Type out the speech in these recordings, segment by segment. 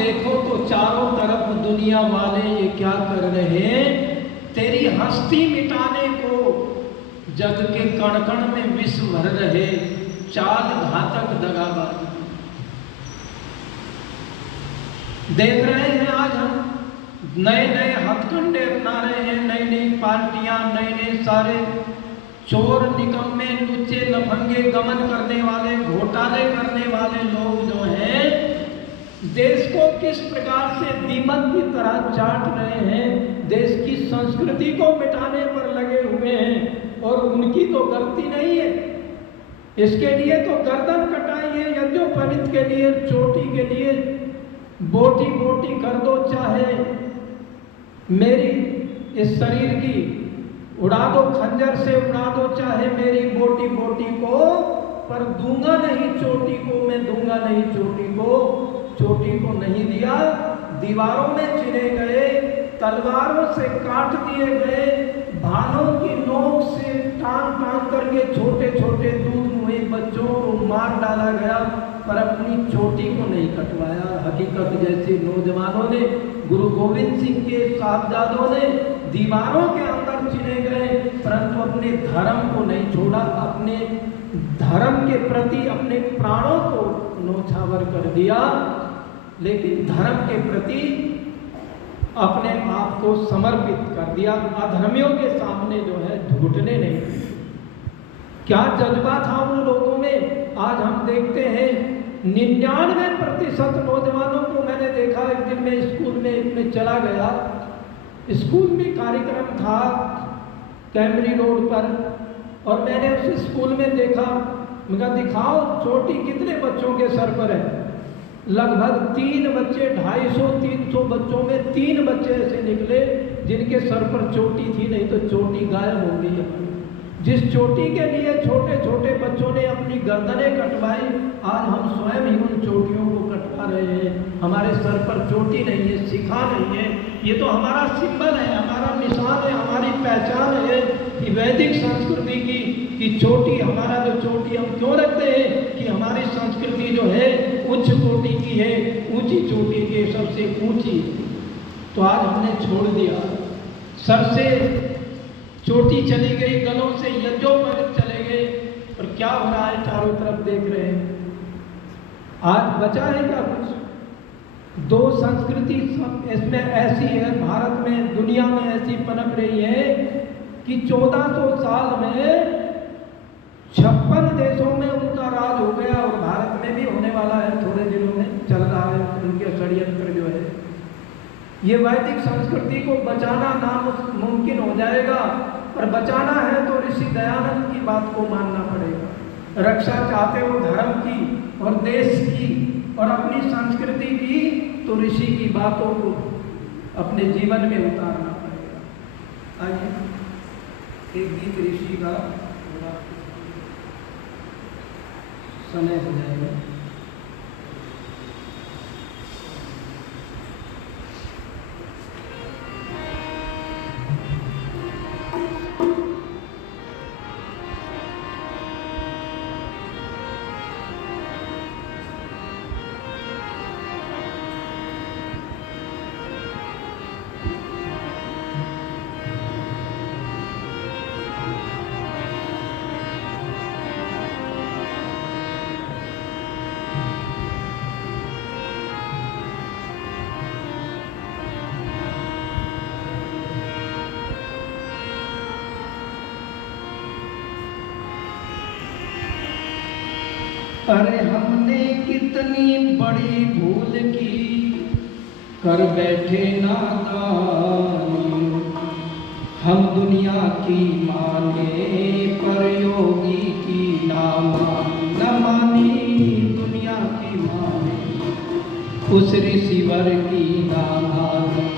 देखो तो चारों तरफ दुनिया वाले ये क्या कर रहे हैं, तेरी हस्ती मिटाने को जग के कण कण में विष भर रहे, चाल घातक दगाबाज। देख रहे हैं आज हम नए नए हथकंडे अपना रहे हैं, नई नई पार्टियां, नए नए सारे चोर निकम्मे लुच्चे लफंगे गमन करने वाले, घोटाले करने वाले लोग जो हैं देश को किस प्रकार से दीमक की तरह चाट रहे हैं, देश की संस्कृति को मिटाने पर लगे हुए हैं। और उनकी तो गलती नहीं है, इसके लिए तो गर्दन कटाई है, यज्ञोपवीत के लिए, चोटी के लिए बोटी बोटी कर दो, चाहे मेरी इस शरीर की उड़ा दो, खंजर से उड़ा दो, चाहे मेरी बोटी बोटी को, पर दूंगा नहीं चोटी को, मैं दूंगा नहीं चोटी को। चोटी को नहीं दिया, दीवारों में चिरे गए, तलवारों से काट दिए गए, भालों की नोक से टांग करके छोटे छोटे दूध मुहे बच्चों को मार डाला गया, पर अपनी चोटी को नहीं कटवाया। हकीकत जैसे नौजवानों ने, गुरु गोविंद सिंह के साहबजादों ने दीवारों के अंदर चिने गए, परंतु अपने धर्म को नहीं छोड़ा, अपने धर्म के प्रति अपने प्राणों को नौछावर कर दिया, लेकिन धर्म के प्रति अपने आप को समर्पित कर दिया। अधर्मियों के सामने जो है घुटने नहीं दिए। क्या जज्बा था उन लोगों में। आज हम देखते हैं 99% नौजवानों को मैंने देखा। एक दिन मैं स्कूल में चला गया, स्कूल में कार्यक्रम था कैमरी रोड पर, और मैंने उस स्कूल में देखा, मैं दिखाओ चोटी कितने बच्चों के सर पर है। लगभग 3 बच्चे, 250-300 बच्चों में 3 बच्चे ऐसे निकले जिनके सर पर चोटी थी, नहीं तो चोटी गायब हो गई है। जिस चोटी के लिए छोटे छोटे बच्चों ने अपनी गर्दनें कटवाई, आज हम स्वयं ही उन चोटियों को कटवा रहे हैं। हमारे सर पर चोटी नहीं है, शिखा नहीं है। ये तो हमारा सिंबल है, हमारा निशान है, हमारी पहचान है कि वैदिक संस्कृति की चोटी, हमारा जो चोटी हम क्यों रखते हैं कि हमारी संस्कृति जो है उच्च कोटि की है, ऊंची चोटी की, सबसे ऊंची। तो आज हमने छोड़ दिया, सर से चोटी चली गई, गलों से यज्ञोपवीत चले गए, और क्या हो रहा है चारों तरफ देख रहे हैं। आज बचा है क्या कुछ? 2 संस्कृति इसमें ऐसी है, भारत में, दुनिया में ऐसी पनप रही है कि 1400 साल में 56 देशों में उनका राज हो गया, और भारत में भी होने वाला है, थोड़े दिनों में चल रहा है उनके षड्यंत्र जो है। ये वैदिक संस्कृति को बचाना नामुमकिन हो जाएगा, पर बचाना है तो ऋषि दयानंद की बात को मानना पड़ेगा। रक्षा चाहते हो धर्म की और देश की और अपनी संस्कृति की, तो ऋषि की बातों को अपने जीवन में उतारना पड़ेगा। आइए एक गीत ऋषि का समय हो जाएगा। अरे हमने कितनी बड़ी भूल की, कर बैठे नादानी। हम दुनिया की माने पर योगी की ना मानी। दुनिया की माने उस ऋषिवर की ना मानी।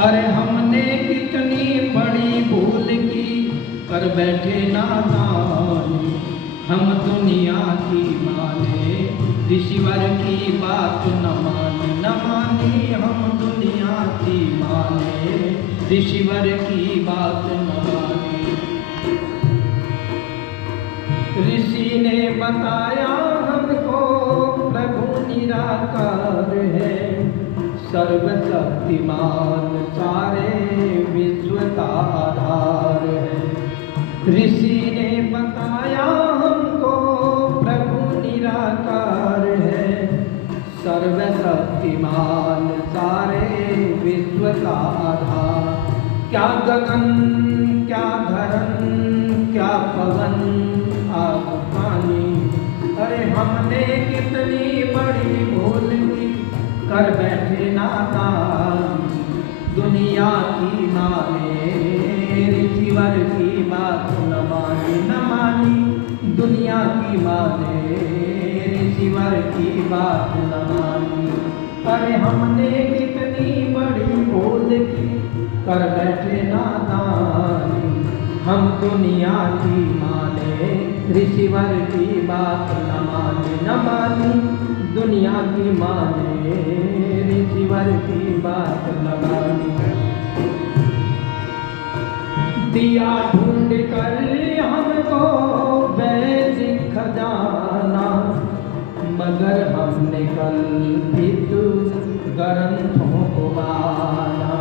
अरे हमने कितनी बड़ी भूल की, कर बैठे नादानी। हम दुनिया की माने, ऋषिवर की बात न मानी। हम दुनिया की माने, ऋषिवर की बात न मानी। ऋषि ने बताया हमको प्रभु निराकार है, सर्वशक्तिमान सारे विश्व का आधार है। ऋषि ने बताया हमको प्रभु निराकार है, सर्वशक्तिमान सारे विश्व का आधार। क्या गगन क्या धरन क्या पवन आग पानी, अरे हमने कितनी बड़ी भूल की कर बैठे नादान। दुनिया की माने ऋषिवर की बात न मानी, दुनिया की माने ऋषिवर की बात न मानी। अरे हमने कितनी बड़ी भूल की कर बैठे नादान। हम दुनिया की माने ऋषिवर की बात न मानी, दुनिया की माने ऋषिवर की बात न मानी। दिया ढूंढ कर हमको वैदिक खजाना, मगर हमने कल्पित ग्रंथों को माना।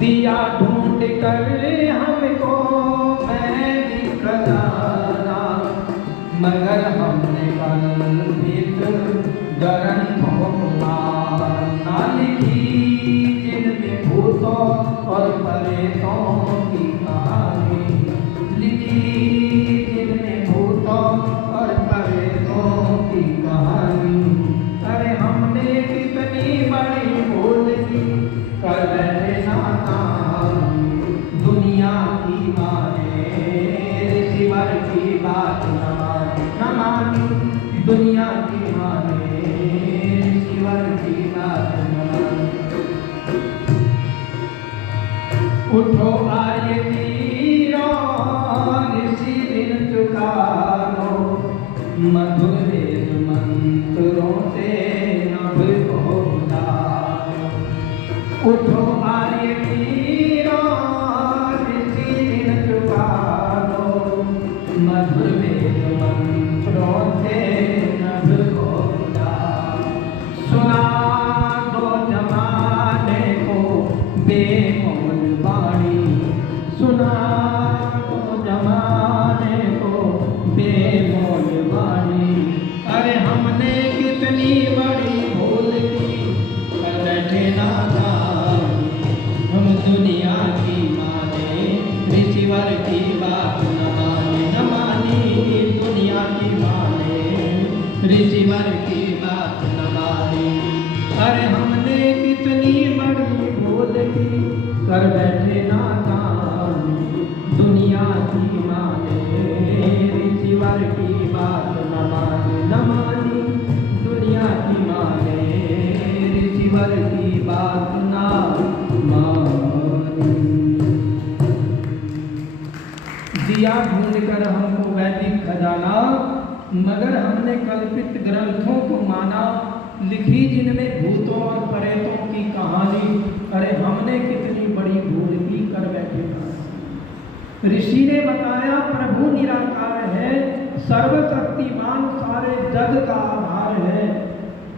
दिया ढूंढ कर हमको वैदिक खजाना, मगर हमने कल्पित ग्रंथों को माना। लिखी जिनमें भूतों और प्रेतों की कहानी, लिखी जिनमें भूतों और प्रेतों की कहानी। अरे हमने कितनी बड़ी भूल की कर बैठे नादान। दुनिया की माने ऋषिवर की बात न मानी, दुनिया की माने ऋषिवर की बात न मानी। उठो आर्य वीरों ऋषि ऋण चुका लो, मधुर वेद मंत्रों से नभ को उतारो। उठो आर्य वीरों ऋषि ऋण चुका लो, मधुर वेद मंत्रों से नभ को उतारो। सुना दो जमाने को बेमोल वाणी, सुना दो जमाने को बेमोल वाणी। अरे हमने कितनी बड़ी भूल की कर बैठे नादान। हम दुनिया की माने ऋषिवर की बात न मानी, दुनिया की माने ऋषिवर की बात न मानी। अरे हमने कितनी बड़ी भूल की कर बैठे नादान। दुनिया की माने ऋषिवर की बात न मानी, दुनिया की माने ऋषिवर की बात न मानी। दिया ढूंढ कर हमको वैदिक खजाना, मगर हमने कल्पित ग्रंथों को माना। लिखी जिनमें भूतों और प्रेतों की कहानी, अरे हमने कितनी बड़ी भूल की कर बैठे। ऋषि ने बताया प्रभु निराकार है, सर्वशक्तिमान सारे जग का आधार है।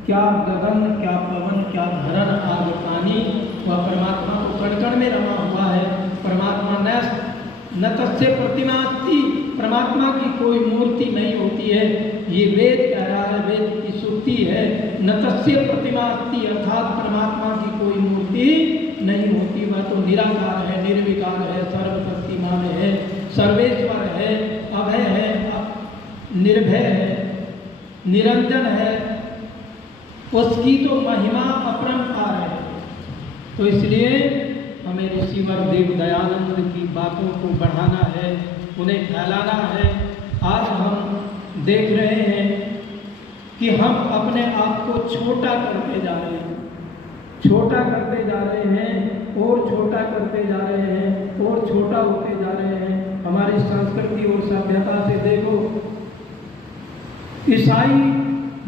क्या गगन क्या पवन क्या धरन आग पानी, वह परमात्मा को कण कण में रमा हुआ है। परमात्मा न तस्य प्रतिमा अस्ति, परमात्मा की कोई मूर्ति नहीं होती है। ये वेद कह रहा है, वेद की सुक्ति है। न तस्य प्रतिमा अस्ति, अर्थात परमात्मा की कोई मूर्ति नहीं होती। वह तो निराकार है, निर्विकार है, सर्वशक्तिमान है, सर्वेश्वर है, अभय है, निर्भय है, निरंजन है। उसकी तो महिमा अपरंपार है। तो इसलिए हमें ऋषिवर देव दयानंद की बातों को बढ़ाना है, उन्हें फैलाना है। आज हम देख रहे हैं कि हम अपने आप को छोटा करते जा रहे हैं, छोटा करते जा रहे हैं और छोटा करते जा रहे हैं और छोटा होते जा रहे हैं। हमारी संस्कृति और सभ्यता से देखो, ईसाई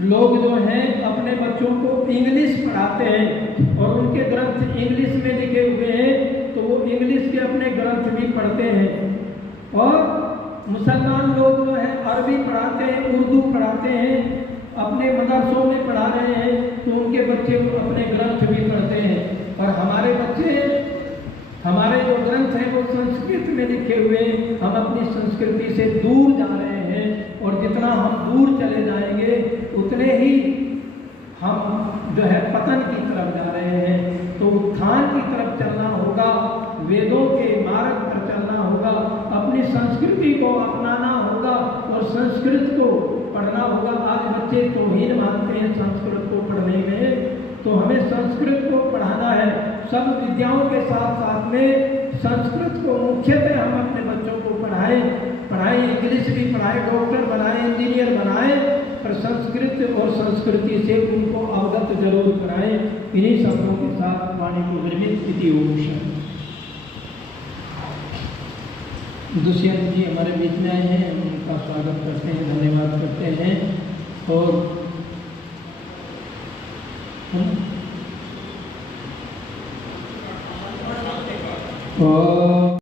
लोग जो हैं अपने बच्चों को इंग्लिश पढ़ाते हैं और उनके ग्रंथ इंग्लिश में लिखे हुए हैं, तो वो इंग्लिश के अपने ग्रंथ भी पढ़ते हैं। और मुसलमान लोग जो हैं अरबी पढ़ाते हैं, उर्दू पढ़ाते हैं अपने मदरसों में पढ़ा रहे हैं तो उनके बच्चे अपने ग्रंथ भी पढ़ते हैं, और हमारे बच्चे, हमारे जो ग्रंथ हैं वो संस्कृत में लिखे हुए, हम अपनी संस्कृति से दूर जा रहे हैं, और जितना हम दूर चले जाएंगे उतने ही हम जो है पतन की तरफ जा रहे हैं। तो उत्थान की तरफ चलना होगा, वेदों के मार्ग पर चलना होगा, अपनी संस्कृति को अपनाना होगा और संस्कृत को पढ़ना होगा। आज बच्चे तौहीन मानते हैं संस्कृत को पढ़ने में, तो हमें संस्कृत को पढ़ाना है। सब विद्याओं के साथ साथ में संस्कृत को मुख्यतः हम अपने बच्चों को पढ़ाएं, इंग्लिश भी पढ़ाएं, डॉक्टर बनाएं, इंजीनियर बनाएं, पर संस्कृत और संस्कृति से उनको अवगत जरूर कराएं। इन्हीं शब्दों के साथ वाणी को विरमित इति ओम। दुष्यंत जी हमारे बीच में आए हैं, उनका स्वागत करते हैं, धन्यवाद करते हैं। और